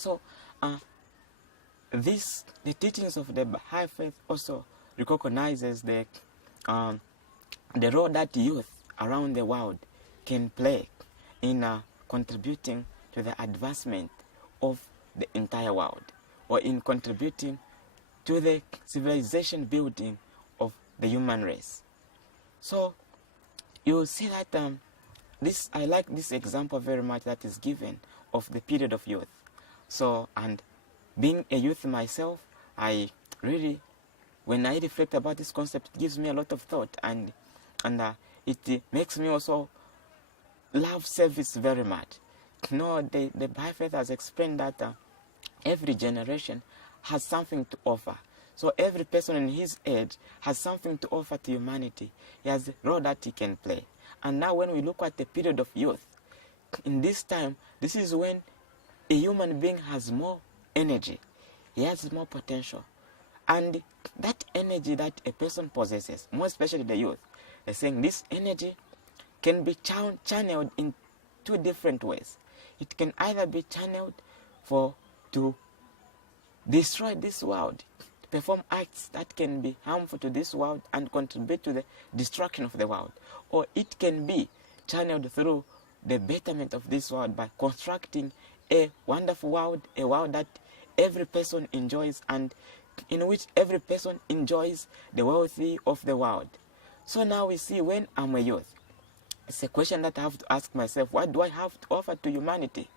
So the teachings of the Bahai faith also recognizes the role that youth around the world can play in contributing to the advancement of the entire world, or in contributing to the civilization building of the human race. So you see that I like this example very much that is given of the period of youth. So, and being a youth myself, I really, when I reflect about this concept, it gives me a lot of thought, and it makes me also love service very much. You know, the Bahai faith has explained that every generation has something to offer. So every person in his age has something to offer to humanity. He has a role that he can play. And now when we look at the period of youth, in this time, this is when a human being has more energy. He has more potential. And that energy that a person possesses, more especially the youth, they're saying this energy can be channeled in two different ways. It can either be channeled to destroy this world, to perform acts that can be harmful to this world and contribute to the destruction of the world. Or it can be channeled through the betterment of this world by constructing a wonderful world, a world that every person enjoys and in which every person enjoys the wealthy of the world. So now we see, when I'm a youth, it's a question that I have to ask myself: what do I have to offer to humanity?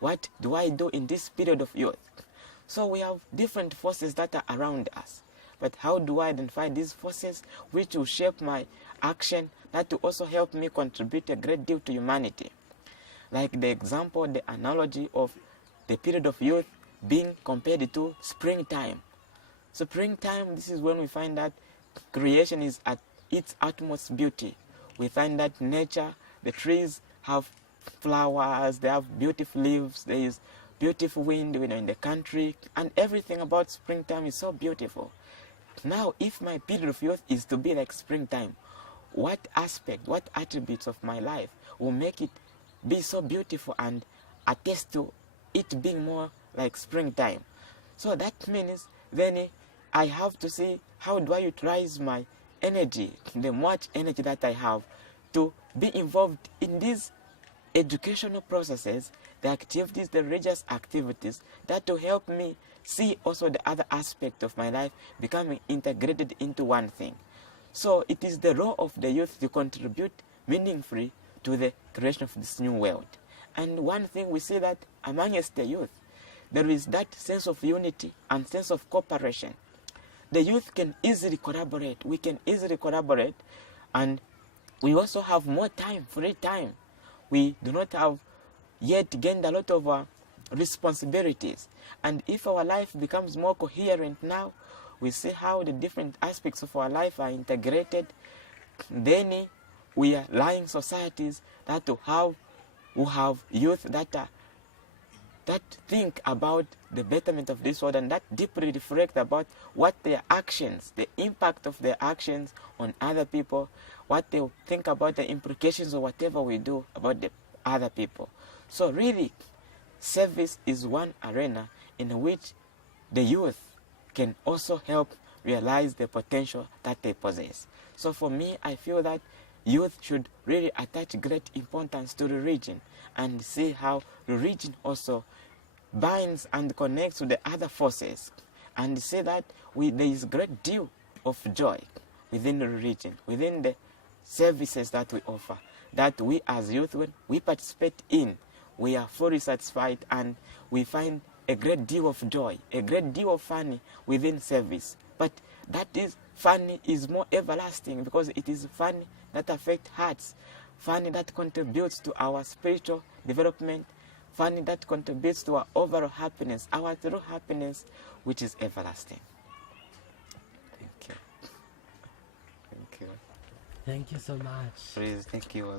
What do I do in this period of youth? So we have different forces that are around us. But how do I identify these forces which will shape my action, that will also help me contribute a great deal to humanity? Like the example, the analogy of the period of youth being compared to springtime. Springtime, this is when we find that creation is at its utmost beauty. We find that nature, the trees have flowers, they have beautiful leaves, there is beautiful wind in the country, and everything about springtime is so beautiful. Now, if my period of youth is to be like springtime, what aspect, what attributes of my life will make it be so beautiful and attest to it being more like springtime? So that means then I have to see, how do I utilize my energy, the much energy that I have, to be involved in these educational processes, the activities, the religious activities, that will help me see also the other aspect of my life becoming integrated into one thing. So it is the role of the youth to contribute meaningfully to the creation of this new world. And one thing we see, that amongst the youth, there is that sense of unity and sense of cooperation. The youth can easily collaborate. We can easily collaborate, and we also have more time, free time. We do not have yet gained a lot of responsibilities. And if our life becomes more coherent now, we see how the different aspects of our life are integrated, then we are lying societies that will have youth that think about the betterment of this world, and that deeply reflect about what their actions, the impact of their actions on other people, what they think about the implications of whatever we do about the other people. So really, service is one arena in which the youth can also help realize the potential that they possess. So for me, I feel that youth should really attach great importance to religion and see how religion also binds and connects to the other forces, and see that there is a great deal of joy within the religion, within the services that we offer, that we as youth, when we participate in, we are fully satisfied and we find a great deal of joy, a great deal of fun within service. But that is fun is more everlasting, because it is fun that affects hearts, fun that contributes to our spiritual development, fun that contributes to our overall happiness, our true happiness, which is everlasting. Thank you. Thank you. Thank you so much. Please, thank you.